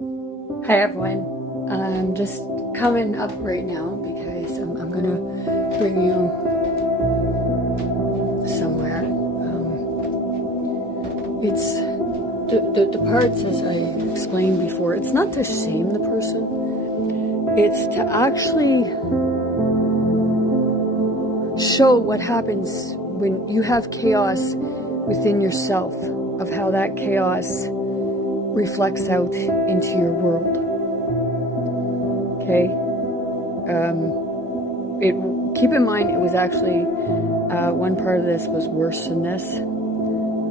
Hi everyone. I'm just coming up right now because I'm gonna bring you somewhere. It's the parts, as I explained before, it's not to shame the person. It's to actually show what happens when you have chaos within yourself, of how that chaos reflects out into your world. Okay? Keep in mind, it was actually, one part of this was worse than this.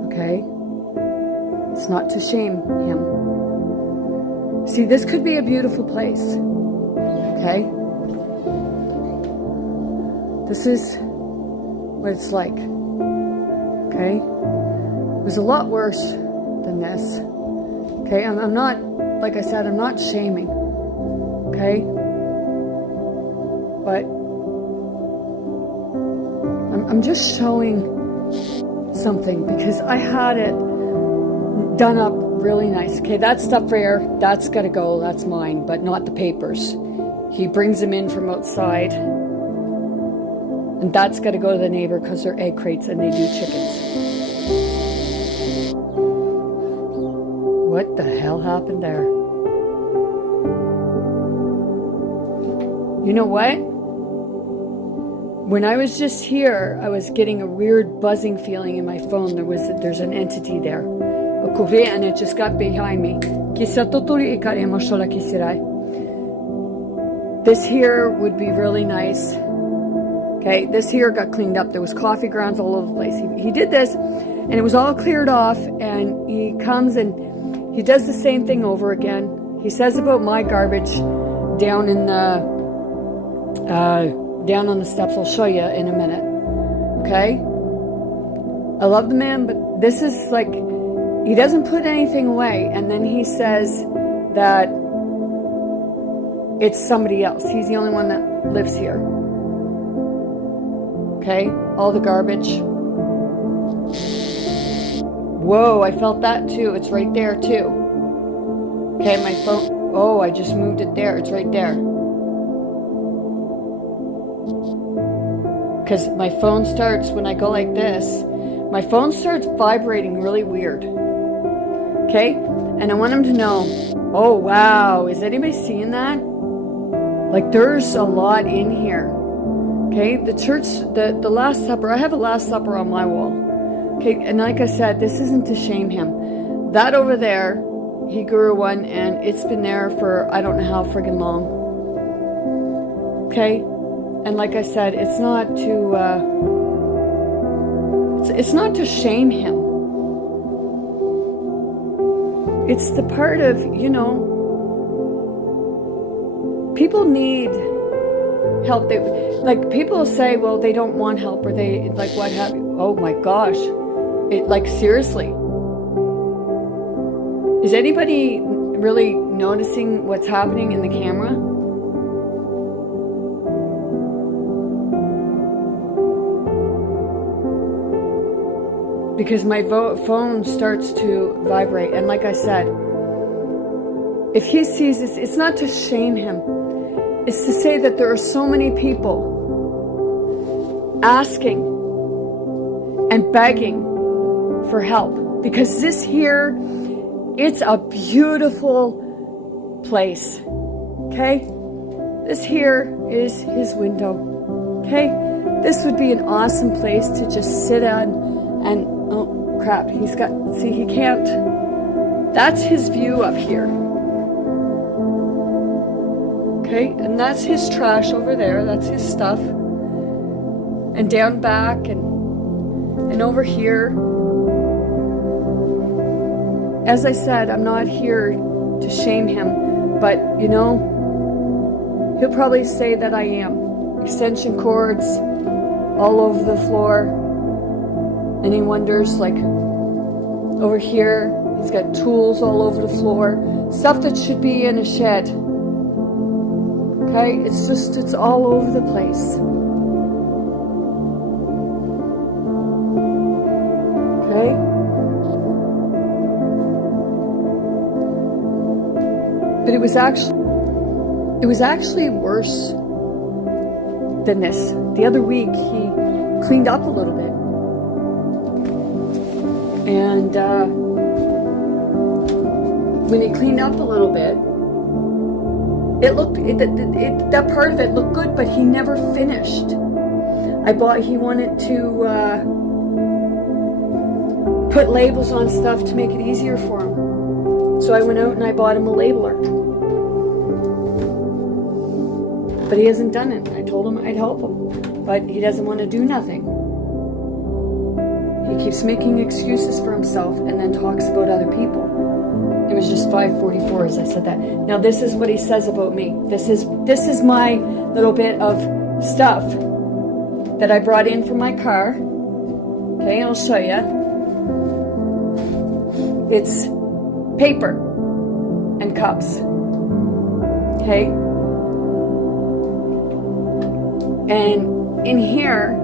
Okay? It's not to shame him. See, this could be a beautiful place. Okay? This is what it's like. Okay? It was a lot worse than this. Okay? I'm not, like I said, I'm not shaming. Okay? But I'm just showing something because I had it done up really nice. Okay, that stuff there, that's got to go, that's mine, but not the papers. He brings them in from outside, and that's got to go to the neighbor because they're egg crates and they do chickens. What the hell happened there? You know what? When I was just here, I was getting a weird buzzing feeling in my phone. There's an entity there. And it just got behind me. This here would be really nice. Okay, this here got cleaned up. There was coffee grounds all over the place. He did this, and it was all cleared off, and he comes and he does the same thing over again. He says about my garbage down in the down on the steps. I'll show you in a minute. Okay? I love the man, but this is like, he doesn't put anything away, and then he says that it's somebody else. He's the only one that lives here. Okay? All the garbage. Whoa, I felt that too. It's right there too. Okay, my phone. Oh, I just moved it there. It's right there. Because my phone starts, when I go like this, my phone starts vibrating really weird. Okay? And I want him to know, oh wow, is anybody seeing that? Like, there's a lot in here. Okay? The church, the Last Supper, I have a Last Supper on my wall. Okay? And like I said, this isn't to shame him. That over there, he grew one, and it's been there for I don't know how friggin' long. Okay? And like I said, it's not to it's not to shame him. It's the part of, you know, people need help. They, like, people say, well, they don't want help, or they, like, what have you. Oh my gosh. It, like, seriously. Is anybody really noticing what's happening in the camera? Because my phone starts to vibrate. And like I said, if he sees this, it's not to shame him. It's to say that there are so many people asking and begging for help. Because this here, it's a beautiful place. Okay? This here is his window. Okay? This would be an awesome place to just sit on and, oh crap, he's got, see, he can't, that's his view up here. Okay, and that's his trash over there, that's his stuff. And down back and over here. As I said, I'm not here to shame him, but you know, he'll probably say that I am. Extension cords all over the floor. And he wonders, like, over here, he's got tools all over the floor. Stuff that should be in a shed. Okay? It's just, it's all over the place. Okay? But it was actually worse than this. The other week, he cleaned up a little bit. And when he cleaned up a little bit, that part of it looked good, but he never finished. He wanted to put labels on stuff to make it easier for him. So I went out and I bought him a labeler. But he hasn't done it. I told him I'd help him, but he doesn't want to do nothing. He keeps making excuses for himself and then talks about other people. It was just 5:44 as I said that. Now this is what he says about me. This is my little bit of stuff that I brought in from my car. Okay, I'll show you. It's paper and cups. Okay? And in here,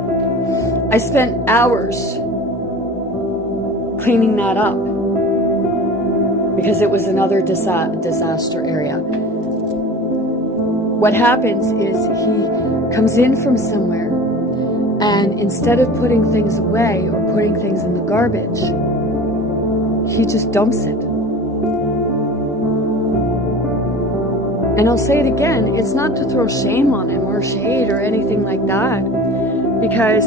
I spent hours cleaning that up because it was another disaster area. What happens is he comes in from somewhere, and instead of putting things away or putting things in the garbage, he just dumps it. And I'll say it again, it's not to throw shame on him or shade or anything like that, because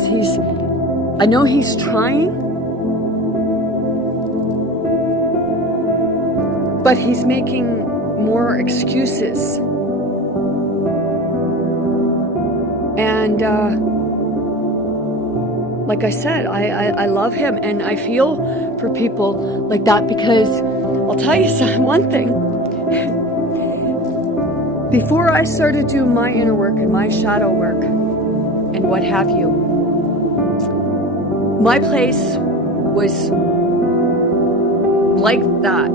I know he's trying, but he's making more excuses. And like I said, I love him, and I feel for people like that, because I'll tell you one thing. Before I started doing my inner work and my shadow work and what have you, my place was like that,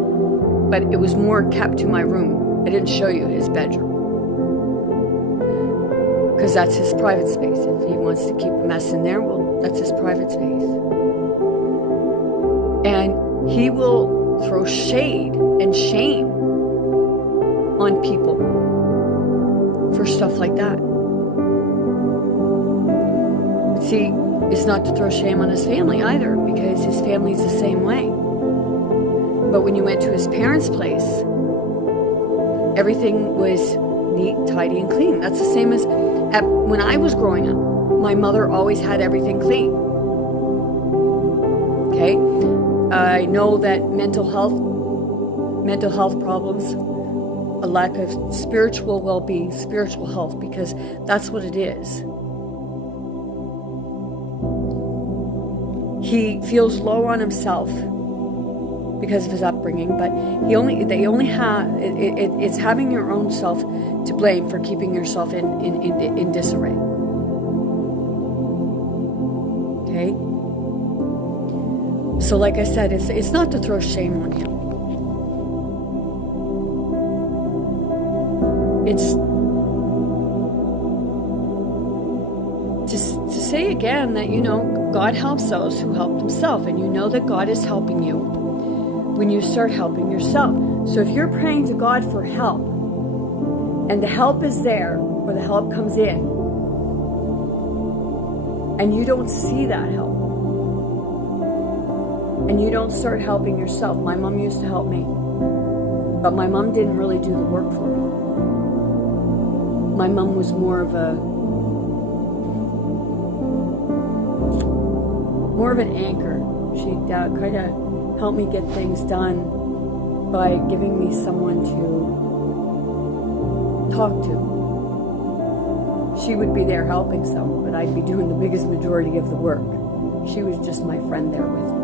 but it was more kept to my room. I didn't show you his bedroom, because that's his private space. If he wants to keep a mess in there, well, that's his private space. And he will throw shade and shame on people for stuff like that. But see, it's not to throw shame on his family either, because his family's the same way. But when you went to his parents' place, everything was neat, tidy, and clean. That's the same as when I was growing up. My mother always had everything clean. Okay? I know that mental health problems, a lack of spiritual well-being, spiritual health, because that's what it is. He feels low on himself because of his upbringing, but it's having your own self to blame for keeping yourself in disarray. Okay? So like I said, it's not to throw shame on him. It's just to say again that, God helps those who help themselves, and you know that God is helping you when you start helping yourself. So if you're praying to God for help, and the help is there, or the help comes in, and you don't see that help, and you don't start helping yourself. My mom used to help me, but my mom didn't really do the work for me. My mom was more of an anchor. She kind of helped me get things done by giving me someone to talk to. She would be there helping some, but I'd be doing the biggest majority of the work. She was just my friend there with me.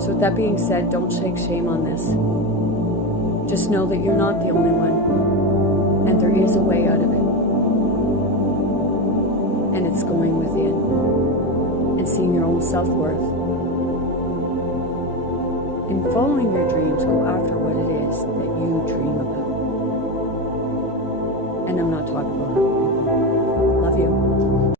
So with that being said, don't take shame on this. Just know that you're not the only one, and there is a way out of it. And it's going within and seeing your own self-worth. And following your dreams, go after what it is that you dream about. And I'm not talking about other people. Love you.